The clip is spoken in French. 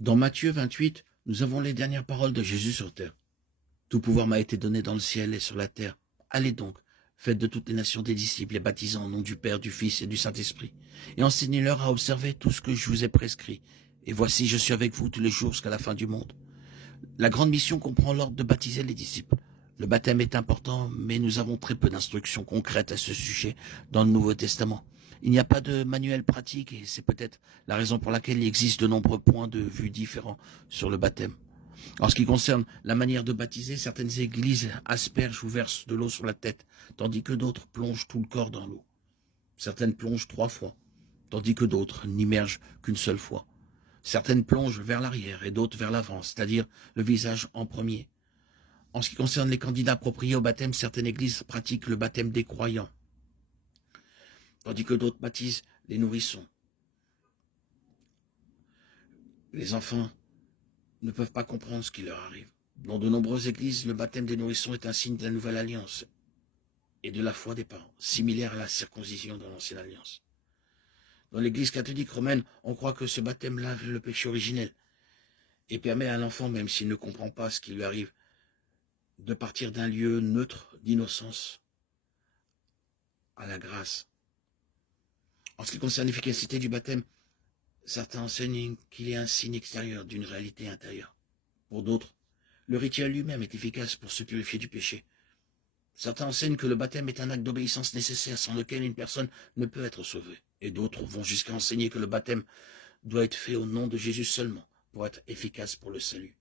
Dans Matthieu 28, nous avons les dernières paroles de Jésus sur terre. Tout pouvoir m'a été donné dans le ciel et sur la terre. Allez donc, faites de toutes les nations des disciples, les baptisant au nom du Père, du Fils et du Saint-Esprit, et enseignez-leur à observer tout ce que je vous ai prescrit. Et voici, je suis avec vous tous les jours jusqu'à la fin du monde. La grande mission comprend l'ordre de baptiser les disciples. Le baptême est important, mais nous avons très peu d'instructions concrètes à ce sujet dans le Nouveau Testament. Il n'y a pas de manuel pratique et c'est peut-être la raison pour laquelle il existe de nombreux points de vue différents sur le baptême. En ce qui concerne la manière de baptiser, certaines églises aspergent ou versent de l'eau sur la tête, tandis que d'autres plongent tout le corps dans l'eau. Certaines plongent 3 fois, tandis que d'autres n'immergent qu'une seule fois. Certaines plongent vers l'arrière et d'autres vers l'avant, c'est-à-dire le visage en premier. En ce qui concerne les candidats appropriés au baptême, certaines églises pratiquent le baptême des croyants, tandis que d'autres baptisent les nourrissons. Les enfants ne peuvent pas comprendre ce qui leur arrive. Dans de nombreuses églises, le baptême des nourrissons est un signe de la nouvelle alliance et de la foi des parents, similaire à la circoncision dans l'ancienne alliance. Dans l'église catholique romaine, on croit que ce baptême lave le péché originel et permet à l'enfant, même s'il ne comprend pas ce qui lui arrive, de partir d'un lieu neutre d'innocence à la grâce. En ce qui concerne l'efficacité du baptême, certains enseignent qu'il est un signe extérieur d'une réalité intérieure. Pour d'autres, le rituel lui-même est efficace pour se purifier du péché. Certains enseignent que le baptême est un acte d'obéissance nécessaire sans lequel une personne ne peut être sauvée. Et d'autres vont jusqu'à enseigner que le baptême doit être fait au nom de Jésus seulement pour être efficace pour le salut.